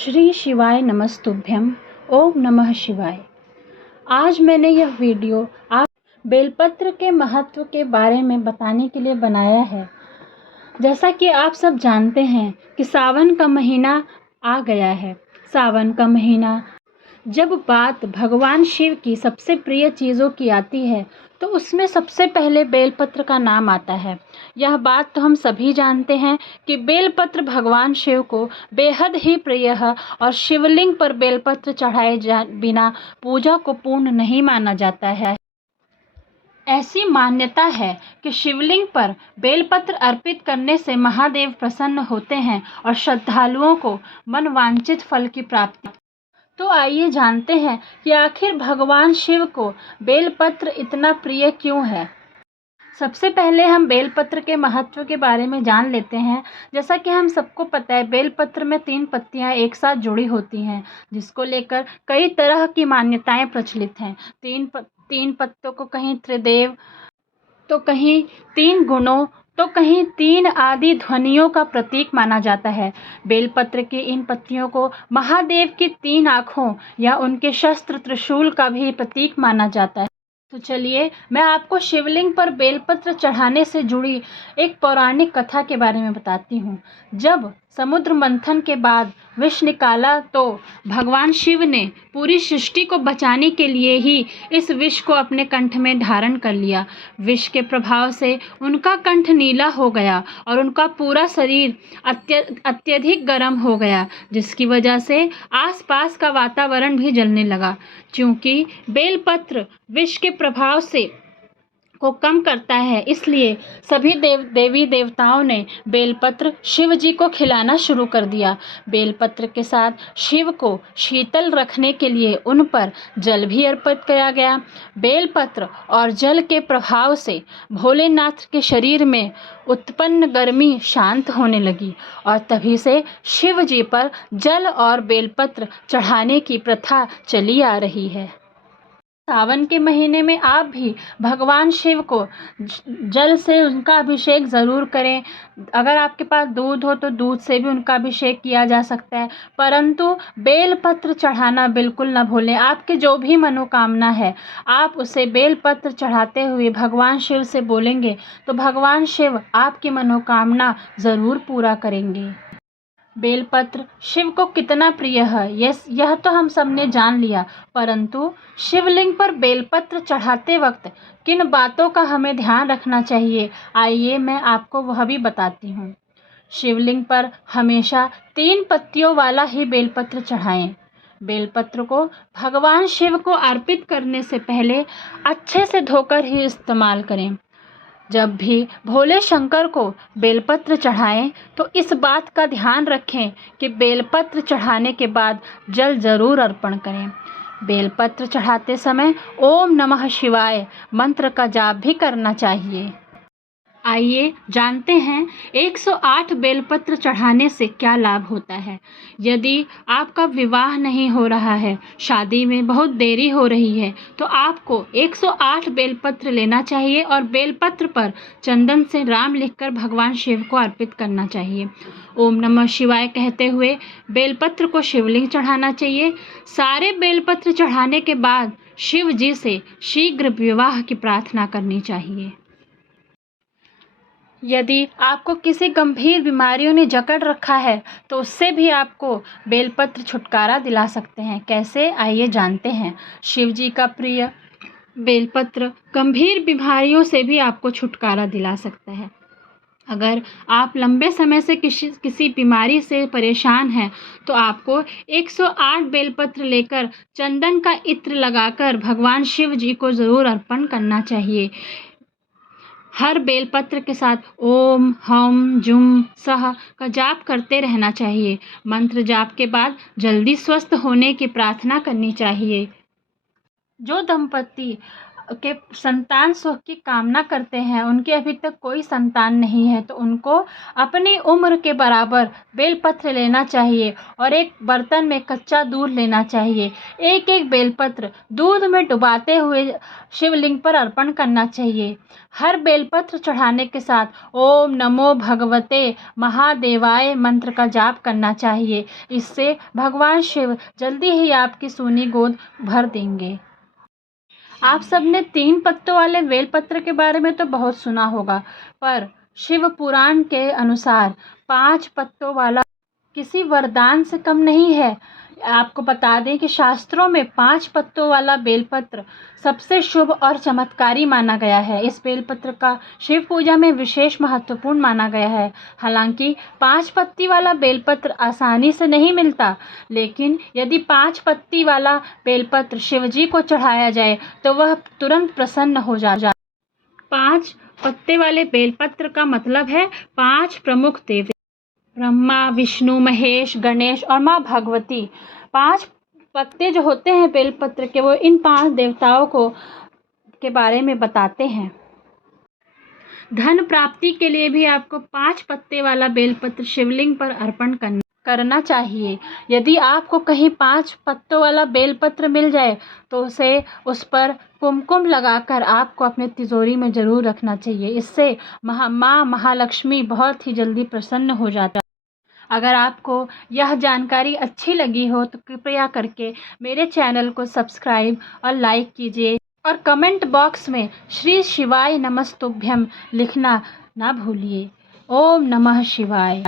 श्री शिवाय नमस्तुभ्यम। ओम नमः शिवाय। आज मैंने यह वीडियो आप बेलपत्र के महत्व के बारे में बताने के लिए बनाया है। जैसा कि आप सब जानते हैं कि सावन का महीना आ गया है। सावन का महीना जब बात भगवान शिव की सबसे प्रिय चीज़ों की आती है तो उसमें सबसे पहले बेलपत्र का नाम आता है। यह बात तो हम सभी जानते हैं कि बेलपत्र भगवान शिव को बेहद ही प्रिय है और शिवलिंग पर बेलपत्र चढ़ाए बिना पूजा को पूर्ण नहीं माना जाता है। ऐसी मान्यता है कि शिवलिंग पर बेलपत्र अर्पित करने से महादेव प्रसन्न होते हैं और श्रद्धालुओं को मनवांछित फल की प्राप्ति। तो आइए जानते हैं कि आखिर भगवान शिव को बेलपत्र इतना प्रिय क्यों है। सबसे पहले हम बेलपत्र के महत्व के बारे में जान लेते हैं। जैसा कि हम सबको पता है, बेलपत्र में 3 पत्तियां एक साथ जुड़ी होती हैं, जिसको लेकर कई तरह की मान्यताएं प्रचलित हैं। तीन पत्तों को कहीं त्रिदेव, तो कहीं 3 गुणों, तो कहीं 3 आदि ध्वनियों का प्रतीक माना जाता है। बेलपत्र की इन पत्तियों को महादेव की 3 आँखों या उनके शस्त्र त्रिशूल का भी प्रतीक माना जाता है। तो चलिए मैं आपको शिवलिंग पर बेलपत्र चढ़ाने से जुड़ी एक पौराणिक कथा के बारे में बताती हूँ। जब समुद्र मंथन के बाद विष निकाला तो भगवान शिव ने पूरी सृष्टि को बचाने के लिए ही इस विष को अपने कंठ में धारण कर लिया। विष के प्रभाव से उनका कंठ नीला हो गया और उनका पूरा शरीर अत्यधिक गर्म हो गया, जिसकी वजह से आसपास का वातावरण भी जलने लगा। क्योंकि बेलपत्र विष के प्रभाव से को कम करता है, इसलिए सभी देवी देवताओं ने बेलपत्र शिव जी को खिलाना शुरू कर दिया। बेलपत्र के साथ शिव को शीतल रखने के लिए उन पर जल भी अर्पित किया गया। बेलपत्र और जल के प्रभाव से भोलेनाथ के शरीर में उत्पन्न गर्मी शांत होने लगी और तभी से शिव जी पर जल और बेलपत्र चढ़ाने की प्रथा चली आ रही है। सावन के महीने में आप भी भगवान शिव को जल से उनका अभिषेक ज़रूर करें। अगर आपके पास दूध हो तो दूध से भी उनका अभिषेक किया जा सकता है, परंतु बेलपत्र चढ़ाना बिल्कुल न भूलें। आपके जो भी मनोकामना है आप उसे बेलपत्र चढ़ाते हुए भगवान शिव से बोलेंगे तो भगवान शिव आपकी मनोकामना ज़रूर पूरा करेंगे। बेलपत्र शिव को कितना प्रिय है यह तो हम सब ने जान लिया, परंतु शिवलिंग पर बेलपत्र चढ़ाते वक्त किन बातों का हमें ध्यान रखना चाहिए, आइए मैं आपको वह भी बताती हूँ। शिवलिंग पर हमेशा 3 पत्तियों वाला ही बेलपत्र चढ़ाएं। बेलपत्र को भगवान शिव को अर्पित करने से पहले अच्छे से धोकर ही इस्तेमाल करें। जब भी भोले शंकर को बेलपत्र चढ़ाएं तो इस बात का ध्यान रखें कि बेलपत्र चढ़ाने के बाद जल ज़रूर अर्पण करें। बेलपत्र चढ़ाते समय ओम नमः शिवाय मंत्र का जाप भी करना चाहिए। आइए जानते हैं 108 बेलपत्र चढ़ाने से क्या लाभ होता है। यदि आपका विवाह नहीं हो रहा है, शादी में बहुत देरी हो रही है, तो आपको 108 बेलपत्र लेना चाहिए और बेलपत्र पर चंदन से राम लिखकर भगवान शिव को अर्पित करना चाहिए। ओम नमः शिवाय कहते हुए बेलपत्र को शिवलिंग चढ़ाना चाहिए। सारे बेलपत्र चढ़ाने के बाद शिव जी से शीघ्र विवाह की प्रार्थना करनी चाहिए। यदि आपको किसी गंभीर बीमारियों ने जकड़ रखा है तो उससे भी आपको बेलपत्र छुटकारा दिला सकते हैं। कैसे, आइए जानते हैं। शिव जी का प्रिय बेलपत्र गंभीर बीमारियों से भी आपको छुटकारा दिला सकता है। अगर आप लंबे समय से किसी बीमारी से परेशान हैं तो आपको 108 बेलपत्र लेकर चंदन का इत्र लगाकर भगवान शिव जी को ज़रूर अर्पण करना चाहिए। हर बेलपत्र के साथ ओम हम जुम सह का जाप करते रहना चाहिए। मंत्र जाप के बाद जल्दी स्वस्थ होने की प्रार्थना करनी चाहिए। जो दंपति के संतान सुख की कामना करते हैं, उनके अभी तक कोई संतान नहीं है, तो उनको अपनी उम्र के बराबर बेलपत्र लेना चाहिए और एक बर्तन में कच्चा दूध लेना चाहिए। एक एक बेलपत्र दूध में डुबाते हुए शिवलिंग पर अर्पण करना चाहिए। हर बेलपत्र चढ़ाने के साथ ओम नमो भगवते महादेवाय मंत्र का जाप करना चाहिए। इससे भगवान शिव जल्दी ही आपकी सूनी गोद भर देंगे। आप सबने 3 पत्तों वाले बेलपत्र के बारे में तो बहुत सुना होगा, पर शिव पुराण के अनुसार 5 पत्तों वाला किसी वरदान से कम नहीं है। आपको बता दें कि शास्त्रों में 5 पत्तों वाला बेलपत्र सबसे शुभ और चमत्कारी माना गया है। इस बेलपत्र का शिव पूजा में विशेष महत्वपूर्ण माना गया है। हालांकि 5 पत्ती वाला बेलपत्र आसानी से नहीं मिलता, लेकिन यदि 5 पत्ती वाला बेलपत्र शिवजी को चढ़ाया जाए तो वह तुरंत प्रसन्न हो जाता। 5 पत्ते वाले बेलपत्र का मतलब है 5 प्रमुख देवता, ब्रह्मा, विष्णु, महेश, गणेश और माँ भगवती। 5 पत्ते जो होते हैं बेलपत्र के, वो इन 5 देवताओं को के बारे में बताते हैं। धन प्राप्ति के लिए भी आपको 5 पत्ते वाला बेलपत्र शिवलिंग पर अर्पण करना चाहिए। यदि आपको कहीं 5 पत्तों वाला बेलपत्र मिल जाए तो उस पर कुमकुम लगाकर आपको अपने तिजोरी में ज़रूर रखना चाहिए। इससे माँ महालक्ष्मी बहुत ही जल्दी प्रसन्न हो जाता है। अगर आपको यह जानकारी अच्छी लगी हो तो कृपया करके मेरे चैनल को सब्सक्राइब और लाइक कीजिए और कमेंट बॉक्स में श्री शिवाय नमस्तुभ्यम लिखना ना भूलिए। ओम नमः शिवाय।